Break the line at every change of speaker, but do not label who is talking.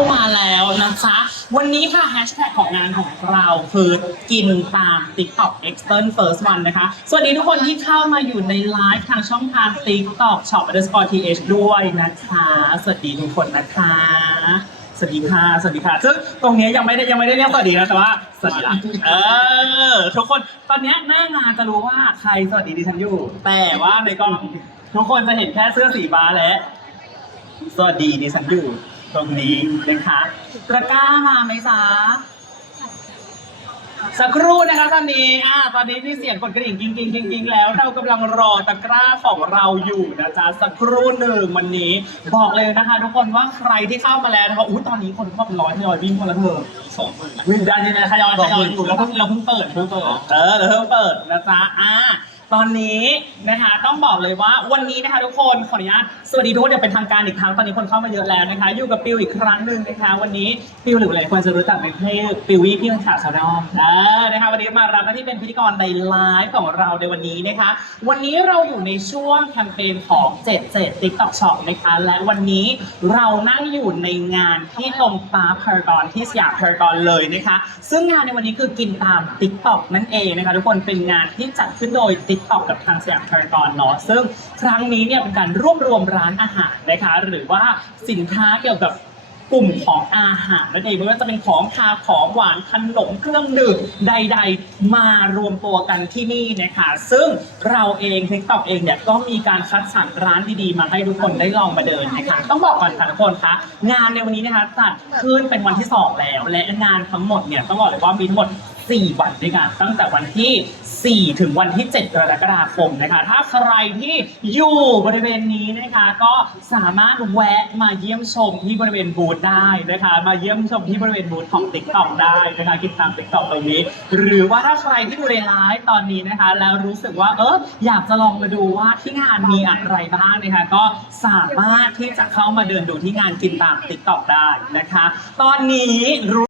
เข้ามาแล้วนะคะ วันนี้ค่ะแฮชแท็กของงานของเราคือกินตาม TikTok e x t e r n First One นะคะ สวัสดีทุกคนที่เข้ามาอยู่ในไลฟ์ทางช่องทาง TikTok Shop underscore th ด้วยนะคะ สวัสดีทุกคนนะคะ สวัสดีค่ะ สวัสดีค่ะ ซึ่งตรงนี้ยังไม่ได้ยังไม่ได้เรียกสวัสดีนะแต่ว่าสวัสดีละเออทุกคนตอนนี้หน้างานจะรู้ว่าใครสวัสดีดิฉันอยู่ แต่ว่าในกล้องทุกคนจะเห็นแค่เสื้อสีฟ้าและสวัสดีดิฉันอยู่ ตรงนี้นะคะตะกร้ามาไหมจ๊ะสักครู่นะคะตอนนี้อ่าตอนนี้มีเสียงกดกระดิ่งกิ้งกิ้งกิ้งกิ้งแล้ว เรากำลังรอตะกร้าของเราอยู่นะจ๊ะสักครู่หนึ่งวันนี้ บอกเลยนะคะ ทุกคนว่าใครที่เข้ามาแล้วนะคะอู้ตอนนี้คนเข้าเป็นร้อยทยอยวิ่งคนละเถอะสองหมื่นวิ่งได้ใช่ไหมทยอยทยอยอยู่แล้วเพิ่งเราเพิ่งเปิดเพิ่งเปิดเออเราเพิ่งเปิดนะจ๊ะอ่าตอนนี้นะคะ ต้องบอกเลยว่าวันนี้นะคะทุกคนขออนุญาตสวัสดีทุกคนอย่างเป็นทางการอีกครั้ง ตอนนี้คนเข้ามาเยอะแล้วนะคะ อยู่กับปิวอีกครั้งหนึ่งนะคะ วันนี้ปิวหรือหลายคนจะรู้จักในเพจปิววี่พี่มันขาชาแนลเออนะคะวันนี้มารับหน้าที่เป็นพิธีกรในไลฟ์ของเราในวันนี้นะคะ วันนี้เราอยู่ในช่วงแคมเปญของ77 TikTok Shop นะคะและวันนี้เรานั่งอยู่ในงานที่ตรงปาร์คพารากอนที่สยามพารากอนเลยนะคะ ซึ่งงานในวันนี้คือกินตาม TikTok นั่นเองนะคะทุกคนเป็นงานที่จัดขึ้นโดย TikTok กับทางสยามพารากอนเนาะซึ่งครั้งนี้เนี่ยเป็นการรวบรวมร้านอาหารนะคะหรือว่าสินค้าเกี่ยวกับกลุ่มของอาหารนั่นเองไม่ว่าจะเป็นของคาวของหวานขนมเครื่องดื่มใด ๆ มารวมตัวกันที่นี่นะคะซึ่งเราเองทิกตอกเองเนี่ยก็มีการคัดสรรร้านดีๆ มาให้ทุกคนได้ลองมาเดินนะคะต้องบอกก่อนค่ะทุกคนคะงานในวันนี้นะคะจัดขึ้นเป็นวันที่ 2 แล้ว และงานทั้งหมดเนี่ยต้องบอกเลยว่ามีทั้งหมด 4 วันด้วยกันตั้งแต่วันที่ 4 ถึงวันที่ 7 กรกฎาคมนะคะ ถ้าใครที่อยู่บริเวณนี้นะคะ ก็สามารถแวะมาเยี่ยมชมที่บริเวณบูธได้นะคะ มาเยี่ยมชมที่บริเวณบูธของ t ิ k t o k ได้นะคะกิจกรรม t ิ k t o k ตรงนี้ หรือว่าถ้าใครที่ดูในไลฟ์ตอนนี้นะคะ แล้วรู้สึกว่าเอออยากจะลองมาดูว่าที่งานมีอะไรบ้างนะคะ ก็สามารถที่จะเข้ามาเดินดูที่งานกินตาม t ิ k t o k ได้นะคะ ตอนนี้รู้